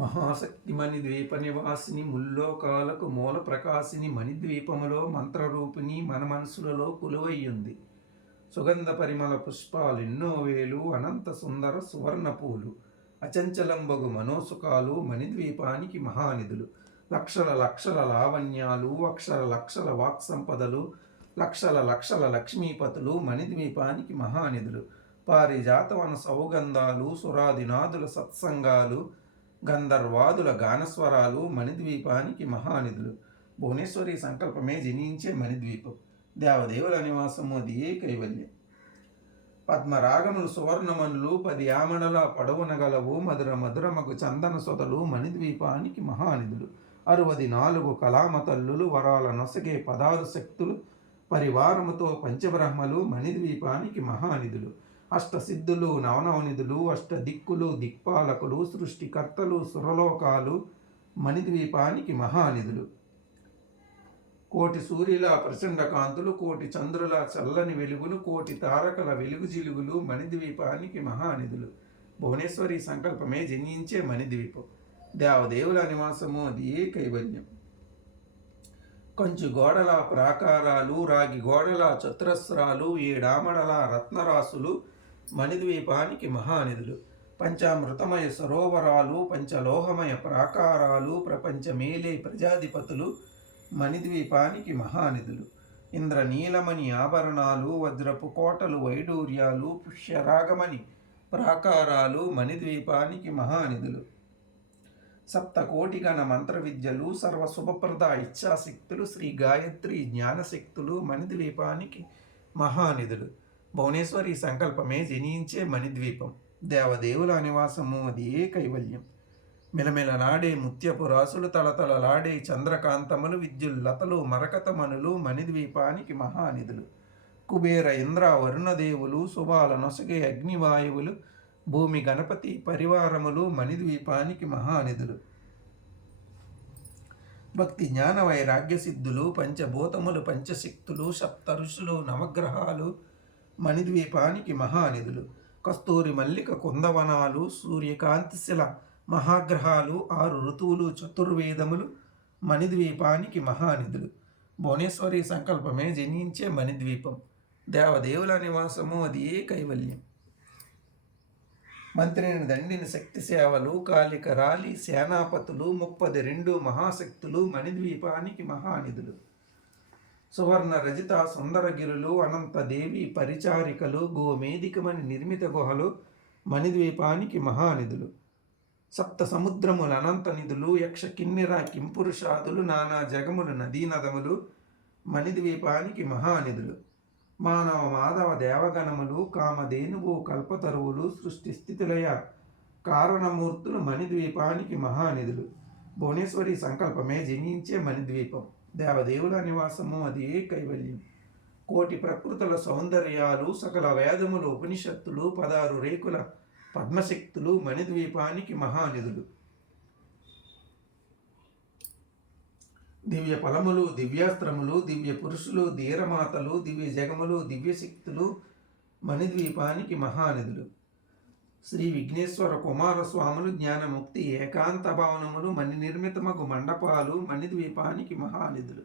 మహాశక్తి మణిద్వీప నివాసిని ముల్లోకాలకు మూల ప్రకాశిని మణిద్వీపములో మంత్రరూపిణి మన మనసులలో కొలువయ్యుంది. సుగంధ పరిమళ పుష్పాలు ఎన్నో వేలు, అనంత సుందర సువర్ణ పూలు, అచంచలంబగు మనోసుకాలు మణిద్వీపానికి మహానిధులు. లక్షల లక్షల లావణ్యాలు, అక్షర లక్షల వాక్సంపదలు, లక్షల లక్షల లక్ష్మీపతులు మణిద్వీపానికి మహానిధులు. పారిజాతవన సౌగంధాలు, సురాదినాదుల సత్సంగాలు, గంధర్వాదుల గానస్వరాలు మణిద్వీపానికి మహానిధులు. భువనేశ్వరి సంకల్పమే జనించే మణిద్వీపం. దేవదేవుల నివాసము అది ఏ కైవల్యం. పద్మరాగములు సువర్ణమనులు 10 ఆమడల పొడవున గలవు, మధుర మధురమగు చందన సొదలు మణిద్వీపానికి మహానిధులు. 64 కళామతల్లులు, వరాల నొసగే 16 శక్తులు పరివారముతో పంచబ్రహ్మలు మణిద్వీపానికి మహానిధులు. అష్టసిద్ధులు నవనవనిధులు, అష్టదిక్కులు దిక్పాలకులు, సృష్టికర్తలు సురలోకాలు మణిద్వీపానికి మహానిధులు. కోటి సూర్యుల ప్రచండ కాంతులు, కోటి చంద్రుల చల్లని వెలుగులు, కోటి తారకల వెలుగు జిలుగులు మణిద్వీపానికి మహానిధులు. భువనేశ్వరి సంకల్పమే జనించే మణిద్వీపం. దేవదేవుల నివాసము అది ఏ కైవల్యం. కంచు గోడల ప్రాకారాలు, రాగి గోడల చతురస్రాలు, 7 ఆమడల రత్నరాసులు మణిద్వీపానికి మహానిధులు. పంచామృతమయ సరోవరాలు, పంచలోహమయ ప్రాకారాలు, ప్రపంచమేలే ప్రజాధిపతులు మణిద్వీపానికి మహానిధులు. ఇంద్రనీలమణి ఆభరణాలు, వజ్రపు కోటలు వైడూర్యాలు, పుష్యరాగమణి ప్రాకారాలు మణిద్వీపానికి మహానిధులు. సప్తకోటిగణ మంత్ర విద్యలు, సర్వశుభప్రద ఇచ్ఛాశక్తులు, శ్రీ గాయత్రి జ్ఞానశక్తులు మణిద్వీపానికి మహానిధులు. భువనేశ్వరి సంకల్పమే జనించే మణిద్వీపం. దేవదేవుల నివాసము అది ఏ కైవల్యం. మిలమిలలాడే ముత్యపు రాసులు, తలతలలాడే చంద్రకాంతములు, విద్యుల్లతలు మరకతమనులు మణిద్వీపానికి మహానిధులు. కుబేర ఇంద్ర వరుణదేవులు, శుభాల నొసగే అగ్నివాయువులు, భూమి గణపతి పరివారములు మణిద్వీపానికి మహానిధులు. భక్తి జ్ఞాన వైరాగ్య సిద్ధులు, పంచభూతములు పంచశక్తులు, సప్త ఋషులు నవగ్రహాలు మణిద్వీపానికి మహానిధులు. కస్తూరి మల్లిక కుందవనాలు, సూర్యకాంతిశిల మహాగ్రహాలు, 6 ఋతువులు చతుర్వేదములు మణిద్వీపానికి మహానిధులు. భువనేశ్వరి సంకల్పమే జనించే మణిద్వీపం. దేవదేవుల నివాసము అది ఏ కైవల్యం. మంత్రిని దండిని శక్తి సేవలు, కాలిక రాలి సేనాపతులు, 32 మహాశక్తులు మణిద్వీపానికి మహానిధులు. సువర్ణ రజిత సుందరగిరులు, అనంతదేవి పరిచారికలు, గోమేదికమని నిర్మిత గుహలు మణిద్వీపానికి మహానిధులు. సప్త సముద్రముల అనంత నిధులు, యక్ష కిన్నెర కింపురుషాదులు, నానా జగములు నదీనదములు మణిద్వీపానికి మహానిధులు. మానవ మాధవ దేవగణములు, కామధేనువు కల్పతరువులు, సృష్టి స్థితిలయ కారణమూర్తులు మణిద్వీపానికి మహానిధులు. భువనేశ్వరి సంకల్పమే జనించే మణిద్వీపం. దేవదేవుల నివాసము అది ఏ కైవల్యం. కోటి ప్రకృతుల సౌందర్యాలు, సకల వేదములు ఉపనిషత్తులు, 16 రేకుల పద్మశక్తులు మణిద్వీపానికి మహానిధులు. దివ్య ఫలములు, దివ్యాస్త్రములు, దివ్య పురుషులు, ధీరమాతలు, దివ్య జగములు, దివ్యశక్తులు మణిద్వీపానికి మహానిధులు. శ్రీ విఘ్నేశ్వర కుమారస్వాములు జ్ఞానముక్తి ఏకాంత భవనములు మణినిర్మితమగు మండపాలు మణిద్వీపానికి మహానిధులు.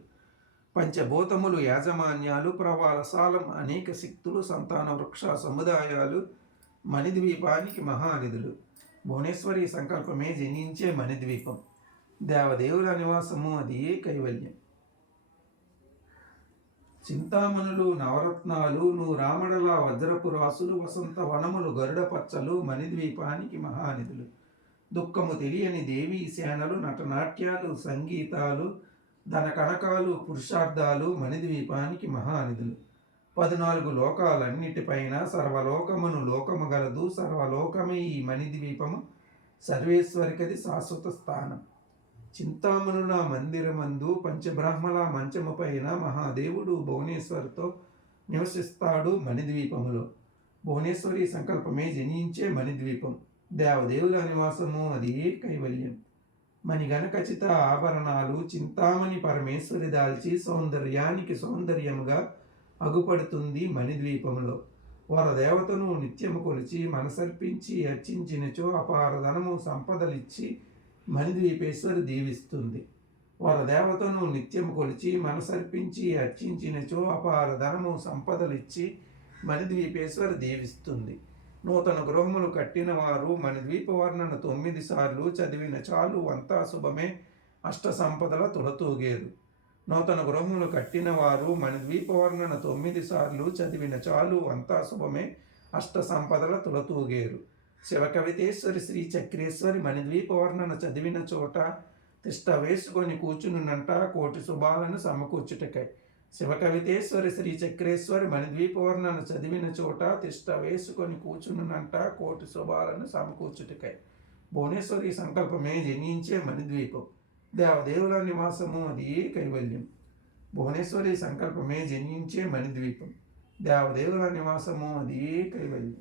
పంచభూతములు యాజమాన్యాలు, ప్రవాలసాలం అనేక శక్తులు, సంతాన వృక్ష సముదాయాలు మణిద్వీపానికి మహానిధులు. భువనేశ్వరి సంకల్పమే జనించే మణిద్వీపం. దేవదేవుల నివాసము అది ఏ కైవల్యం. చింతామణులు నవరత్నాలు, 100 ఆమడల వజ్రపు రాసులు, వసంత వనములు గరుడ పచ్చలు మణిద్వీపానికి మహానిధులు. దుఃఖము తెలియని దేవీ సేనలు, నటనాట్యాలు, సంగీతాలు, ధన కనకాలు, పురుషార్థాలు మణిద్వీపానికి మహానిధులు. 14 లోకాలన్నిటిపైన సర్వలోకమును లోకము గలదు, సర్వలోకమే ఈ మణిద్వీపము, సర్వేశ్వరికది శాశ్వత స్థానం. చింతామణుల మందిరమందు పంచబ్రహ్మల మంచము పైన మహాదేవుడు భువనేశ్వరితో నివసిస్తాడు మణిద్వీపములో. భువనేశ్వరి సంకల్పమే జనించే మణిద్వీపం. దేవదేవుల నివాసము అది ఏ కైవల్యం. మణిగణఖచిత ఆభరణాలు, చింతామణి పరమేశ్వరి దాల్చి సౌందర్యానికి సౌందర్యముగా అగుపడుతుంది మణిద్వీపములో. వరదేవతను నిత్యము కొలిచి మనసర్పించి అర్చించినచో అపారధనము సంపదలిచ్చి మణిద్వీపేశ్వరి దీవిస్తుంది. వరదేవతను నిత్యము కొలిచి మనసర్పించి అర్చించినచో అపార ధనము సంపదలిచ్చి మణిద్వీపేశ్వరి దీవిస్తుంది. నూతన గృహములు కట్టిన వారు మణిద్వీపవర్ణన 9 సార్లు చదివిన చాలు అంతా శుభమే, అష్ట సంపదల తులతూగేరు. నూతన గృహములు కట్టిన వారు మణిద్వీపవర్ణన 9 సార్లు చదివిన చాలు అంతా శుభమే, అష్ట సంపదల తులతూగేరు. శివకవితేశ్వరి శ్రీ చక్రేశ్వరి మణిద్వీపవర్ణన చదివిన చోట తిష్ట వేసుకొని కూర్చునునంట కోటి శుభాలను సమకూర్చుటకై. శివకవితేశ్వరి శ్రీ చక్రేశ్వరి మణిద్వీపవర్ణన చదివిన చోట తిష్ట వేసుకొని కూర్చునునంట కోటి శుభాలను సమకూర్చుటకై. భువనేశ్వరి సంకల్పమే జనించే మణిద్వీపం, దేవదేవుల నివాసము అది ఏ కైవల్యం. భువనేశ్వరి సంకల్పమే జనించే మణిద్వీపం, దేవదేవుల నివాసము అది ఏ కైవల్యం.